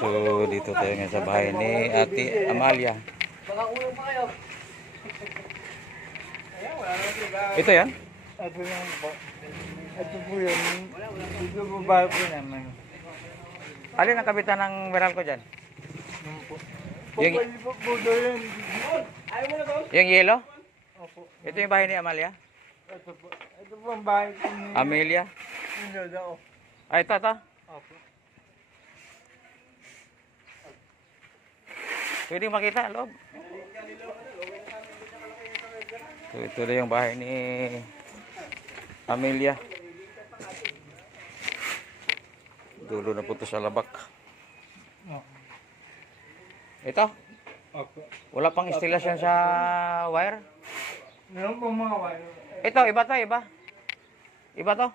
So dito tayo ngayon sa bahay ni Ate Amalia. Ito yan? Ito lang po. Ito po yun. Dito po bahay po namin. Alin ang kabitan ng Meralco dyan? Yun po. Yung, Pwede po po doon. yung yellow? Opo. Ito yung bahay ni Amalia? Ito po. Ito po ang bahay po ni Amelia? Lola. Ay, ito. Opo. Pwede makita ang loob. So, ito na yung bahay ni Amelia. Dulo na po ito sa labak. Ito? Opo. Wala pang instalasyon sa wire? Meron po mga wire. Ito, iba to, iba. Iba to.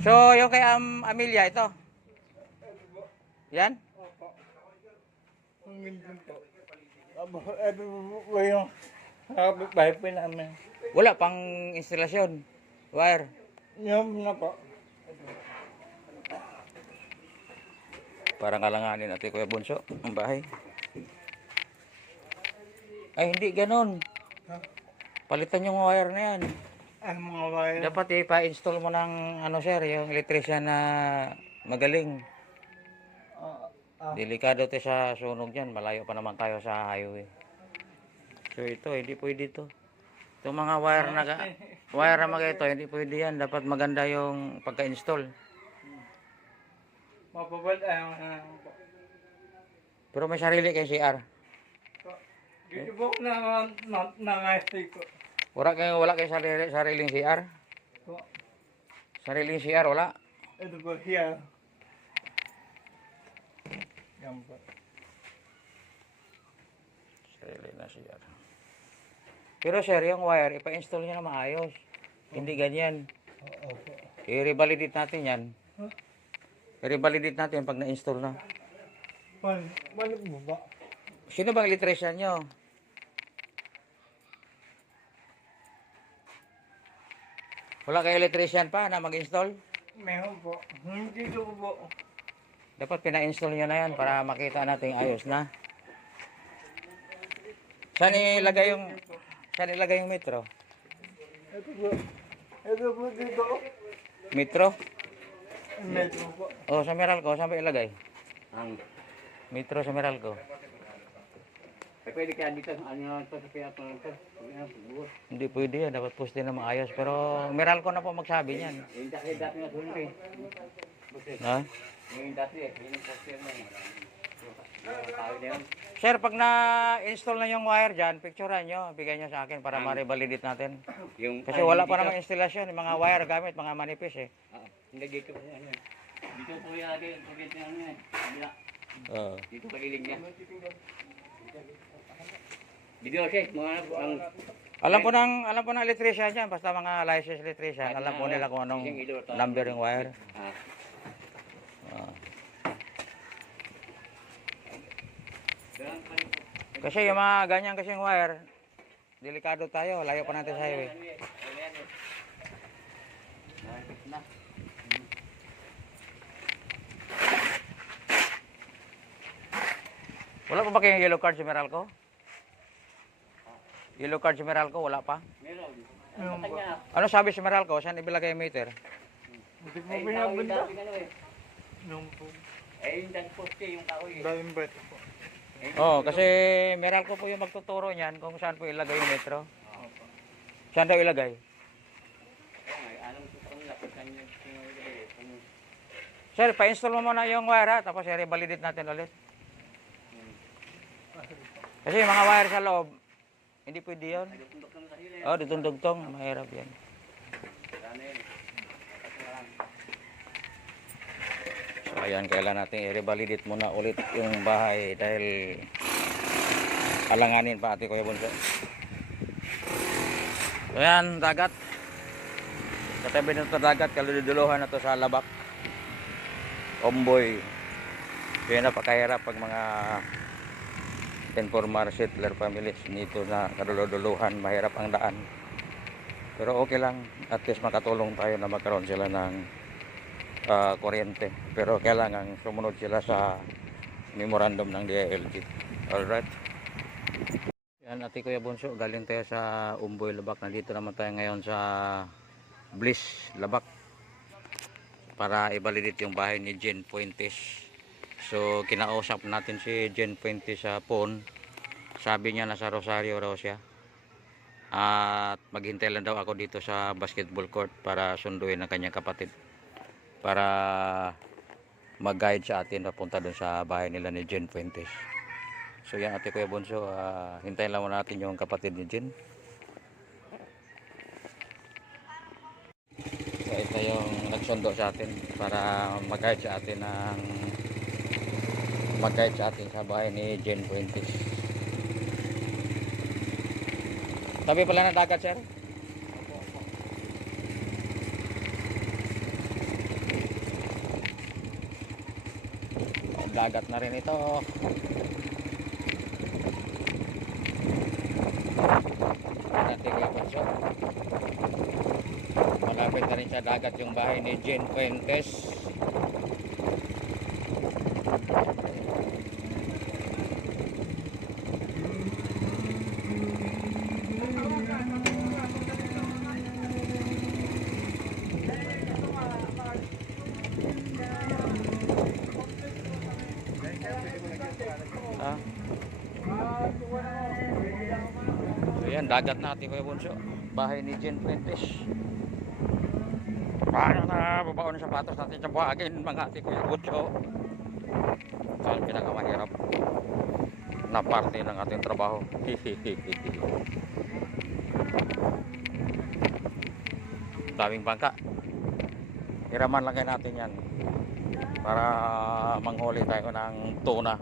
So, yung kay Amelia, ito. Yan? Opo. Ang minsan po. Ito po yung bahay po namin. Wala pang instalasyon. Wire. Yan na po. Parang kalanganin natin Kuya Bunso, ang bahay. Ay, hindi ganon. Palitan yung wire na yan. Ang mga wire. Dapat ipa-install mo ng ano sir, yung electrician na magaling. Delikado to sa sunog yan. Malayo pa naman tayo sa highway. So ito, hindi pwede to. Itong mga wire na mga ito, hindi pwede yan. Dapat maganda yung pagka-install. Mapabal ayaw po. Pero may sarili kay CR. Dito po na-nangayastay ko. Wala kayo sariling CR? Po. Sariling CR, wala? Ito po here. Yan po. Sarili na CR. Pero sir, yung wire, ipa-install nyo na maayos. Hindi ganyan. Opo. I-revalidate natin yan. Huh? I-revalidate natin pag na-install na. Balik mo ba? Sino bang electrician nyo? Wala kayo electrician pa na mag-install? Meron po. Dito po. Dapat pina-install nyo na yan para makita natin ayos na. Saan ilagay yung metro? Ito po. Ito po dito. Metro? Metro po. O, sa Meralco, saan ba ilagay? Ang metro sa Meralco. Pwede kaya dito, ano ito sa kaya ito, Hindi pwede yan, dapat poste na maayos. Pero Meralco na po magsabi niyan. yung dati na doon eh. Ha? Yung dati eh, yung poster na yun. Tawag na yun. Sir, pag na-install na yung wire dyan, picturean nyo, bigay nyo sa akin para ma-revalidate natin. Kasi wala pa namang instalasyon, yung mga wire gamit, mga manipis eh. Hindi dito po yan. Dito po yung lagi, dito yan yan. Kabila. Oo. Dito kaliling niya. Dito kasi, mga ang... Alam po ng electrician dyan, basta mga licensed electrician, alam po nila kung anong number yung wire. Kasi yung mga ganyan kasing wire, delikado tayo, layo pa natin sa highway. Wala pa ba kayong yellow card sa Meralco? Yellow card sa Meralco, wala pa? Meron. Meron po. Ano sabi sa Meralco? Saan ibilagay yung meter? Hindi po pinabunda. Eh, Nung po. yung dati poste, yung kahoy eh. Daling beto po. Oo, kasi Meralco po yung magtuturo niyan kung saan po ilagay yung metro. Saan daw ilagay? Anong tutong lapitan niya? Sir, pa-install mo muna yung wire ha, tapos i-revalidate natin ulit. Kasi yung mga wire sa loob, hindi pwede yun. Oo, ditundugtong, mahirap yan. So ayan, kailan natin i-revalidate muna ulit yung bahay dahil alanganin pa ate Kuya Bunso. So ayan, dagat. Katabi na ito dagat, kaluduluhan na ito sa Labak. Omboy. Kaya napakahirap pag mga informal settler families dito na kaduluduluhan, mahirap ang daan. Pero okay lang, at least makatulong tayo na magkaroon sila ng kuryente. Pero kailangan sumunod sila sa memorandum ng DILG. Alright. Yan, Ate Kuya Bunso, galing tayo sa Umboy, Labak. Nandito naman tayo ngayon sa Bliss, Labak, para i-validate yung bahay ni Jen Fuentes. So kinausap natin si Jen Fuentes sa phone. Sabi niya nasa Rosario raw siya, at maghintay lang daw ako dito sa basketball court para sunduin ang kanyang kapatid para mag-guide sa atin papunta dun sa bahay nila ni Jen Fuentes. So yan, Ate Kuya Bunso, hintayin lang muna natin yung kapatid ni Jen. So ito yung nagsundo sa atin para mag-guide sa atin sa bahay ni Jen Fuentes. Tabi pala ng dagat, sir. Dagat na rin ito. Ate Kuya Bunso, malapit na rin sa dagat yung bahay ni Jen Fuentes. Ah. So yan, dagat na, Ate Kuya Bunso. Bahay ni Jen Fuentes. Paano na babaon ng sapatos natin sa buhagin, mga Ate Kuya Bunso? Ito ang pinakamahirap na parte ng ating trabaho. Daming bangka. Hiraman lang natin yan para manghuli tayo ng tuna.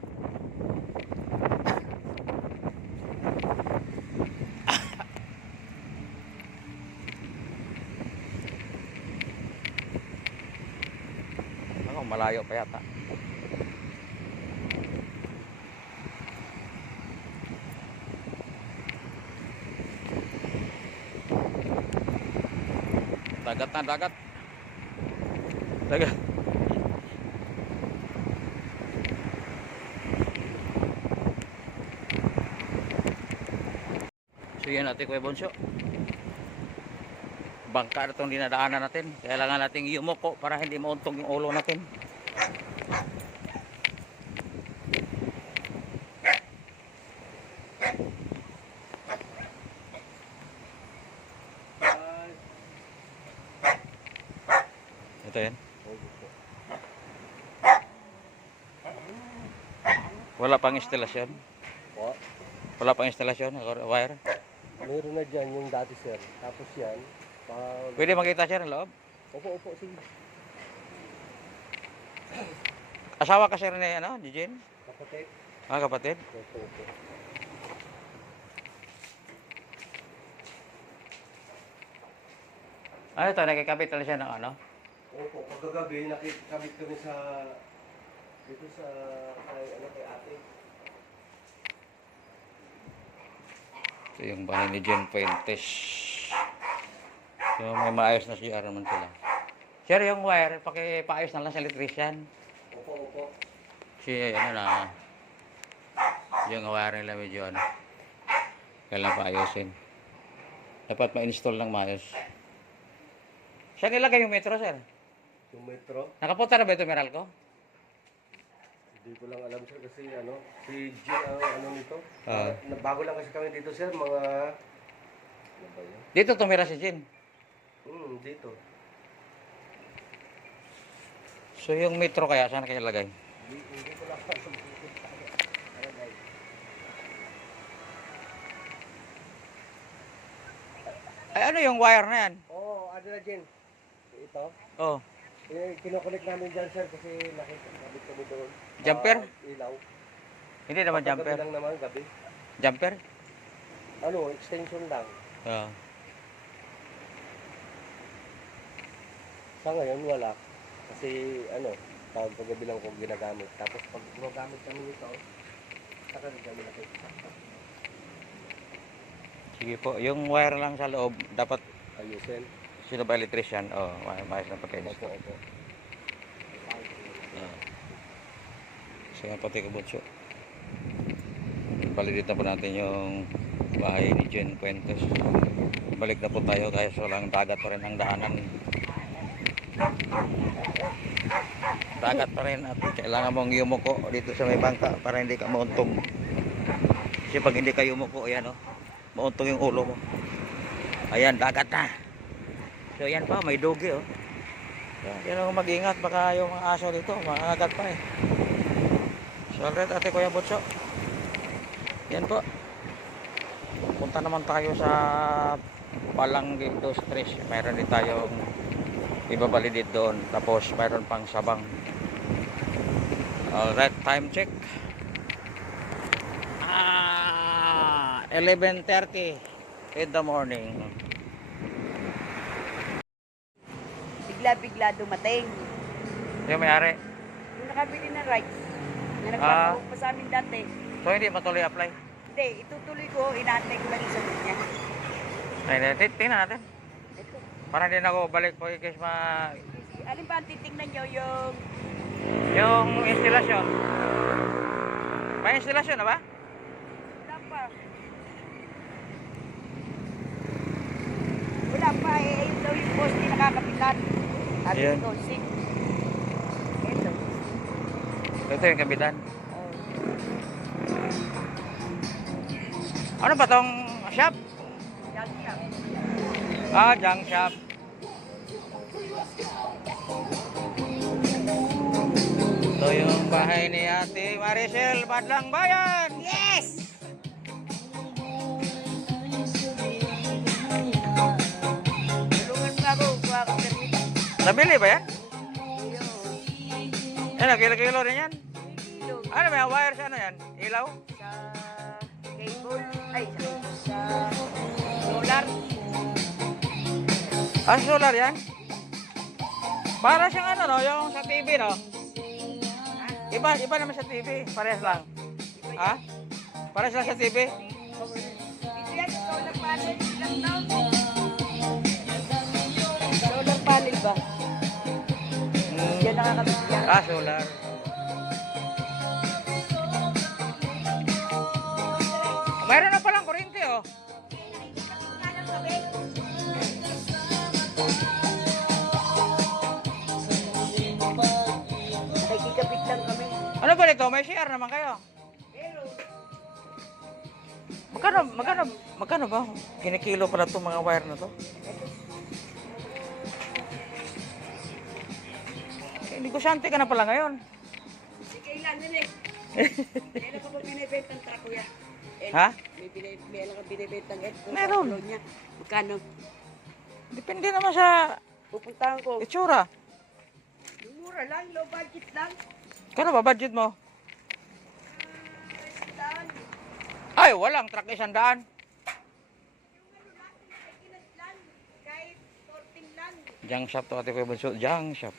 Malayo pa yata. Dagat na, dagat. Dagat. So yan, Ate Kuya Bunso, bangka na itong dinadaanan natin. Kailangan nating yumuko para hindi mauntog yung ulo natin. Ito yan. Wala pang instalasyon. Wala pang instalasyon, wire. Meron na dyan yung dati, sir. Tapos yan, Pwede makita siya ng loob. opo, sige. Asawa ka sir ni ano, ni Jen? Kapatid. Kapatid. Opo. Ano ito, nakikabit na siya ng ano? Opo, pagkagabi, nakikabit kami dito sa, kay ate. Ito yung bahay ni Jen Fuentes. So may maayos na CR naman sila. Sir, yung wire, pakipaayos na lang sa electrician. Opo. Kasi ano na, yung wire nila medyo ano, kailangan paayusin. Dapat ma-install ng maayos. Saan nilagay yung metro, sir? Yung metro, Nakapunta na ba ito, Meralco? hindi ko lang alam, sir, kasi si Jim, ano nito. Ah. Bago lang kasi kami dito, sir, mga, ano ba yun? Dito tumira si Jen. Dito. So yung metro kaya, saan kaya lagay? Hindi ko lang alam. Ay, ano yung wire na yan? Oo, ano na, Jen? Ito. Oh, Kinokonek namin dyan, sir, kasi nakikabit kami doon. Jumper? Ilaw. hindi naman Pagkagabi jumper. lang naman, gabi. Jumper? Extension lang. Oh. Sa ngayon, wala. Kasi, pagkagabi lang kung ginagamit. Tapos, pag gumagamit kami nito, saka rin kami nakikita. Sige po, yung wire lang sa loob, dapat ayusin. Sino ba electrician? Oh, maayos na pagka-install. Opo. Sige pati kabutso. Validate na po natin yung bahay ni Jen Puentes. Balik na po tayo kahit walang dagat pa rin ang daanan. Dagat pa rin at kailangan mong yumuko dito sa may bangka para hindi ka mauntog. Kasi pag hindi ka yumuko, ayan oh, mauntog yung ulo mo. Ayan, dagat na. So ayan pa, may dogi oh. Yan ang mag-ingat, baka yung mga aso dito, makagat pa eh. So alright, ate Kuya Butso. Yan po. Punta naman tayo sa Palanggi dos Tres. Mayroon din tayong ibabalidit doon. Tapos mayroon pang Sabang. Alright, time check. 11:30 in the morning. Bigla-bigla dumating. Yung may-ari. Yung nakabili ng rights, na Ah. nagpapawag pa sa amin dati. So hindi matuloy apply. Hindi, itutuloy ko, inaantay ko lang yung sagot niya. Ay, tingnan natin. Ito. Para hindi na ako balik po kasi Alin ba ang titingnan nyo yung... yung instalasyon. May instalasyon na ba? Wala pa. Wala pa eh. Ayun daw yung poste nakakapitan. Sabi Ayan. ko, 6. Ito. Ito yung kabitan. Oh. Ano ba tong shop? Yan siya. Junk shop. Ito yung bahay ni Ate Maricel Badlang Bayan. Yes! Tulungan mo ako, kuha ko permit. Nabili ba yan? Ayun. Yan, kilo-kilo rin yan. Kilo. Ano ba yan? Wire sa ano yan? Ilaw? Sa cable, ay sa solar. Solar yan? Para siyang ano no, yung sa TV no? Iba naman sa TV, parehas lang. Ha? Parehas lang sa TV? Ito yan, solar panel lang daw. Solar panel ba? Yan nakakabit yan. Solar. Mayroon na palang kuryente oh. Nagkikabit lang kami. Ano ba nito? May share naman kayo. Pero, Magkano ba? Kinikilo pala itong mga wire na to? Negosyante ka na pala ngayon. sige lang, nene. Kailan ka ba binibentang truck, kuya? Ha? Kailan ka binibentang Ed? Meron. Niya. Magkano? Depende naman sa Pupuntahan ko. itsura. Mura lang, low budget lang. Kano ba budget mo? Saan? Ay, walang truck 100. Kahit 14 lang. Junk shop to ate ko bunso. Junk shop.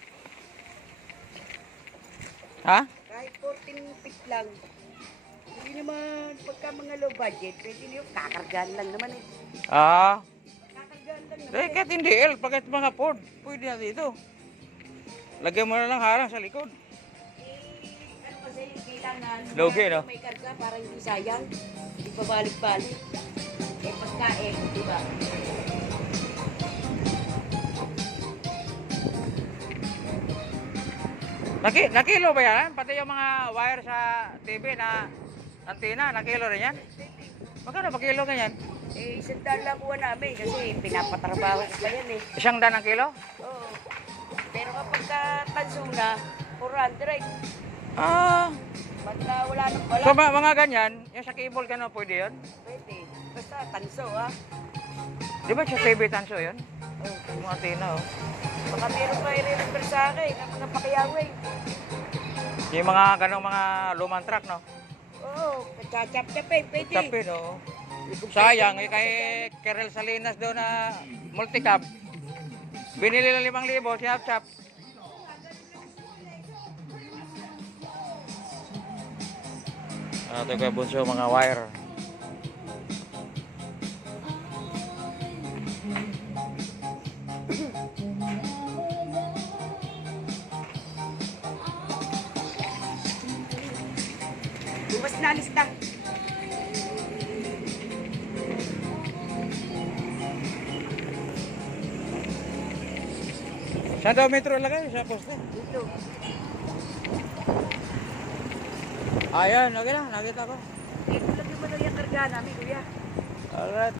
Ha? Kahit 14 feet lang. Hindi naman, pagka mga low budget, pwede nyo, kakargaan lang naman eh. Kakargaan lang naman Kahit hindi L, pagkat mga Ford, pwede na dito. Lagyan mo na lang harang sa likod. Ano kasi, kailangan, Logi, no? may karga para hindi sayang. Hindi pa balik-balik. Eh, pagkain, di ba? Nakilo ba yan? Pati yung mga wire sa TV na antenna, nakilo rin yan? Magkano ba kilo ganyan? Eh, isang daan lang kuha namin kasi pinapatrabaho ko pa yan eh. 100 ang kilo? Oo. Pero kapag tanso na, 400. Basta wala nang wala. So mga ganyan, yung sa cable ka no, pwede yun? Pwede. Basta tanso ah. Di ba sa TV tanso yun? Oh. Yung mga antenna oh. Baka meron pa i-refer sa akin ng mga pakiyawin. Yung mga ganong mga lumang truck no? Oo, kachachap-chapin, pwede. Chapin oh. Sayang eh kay Kerel Salinas doon na multicab. Binili lang 5,000, chap-chap. Ito kay Bunso, mga wire. Bukas na alis na. Saan daw metro lagay? Sa poste? Dito. Ayan, okay na. Nakita ko. Dito lang yung ano yung karga namin, kuya. Alright.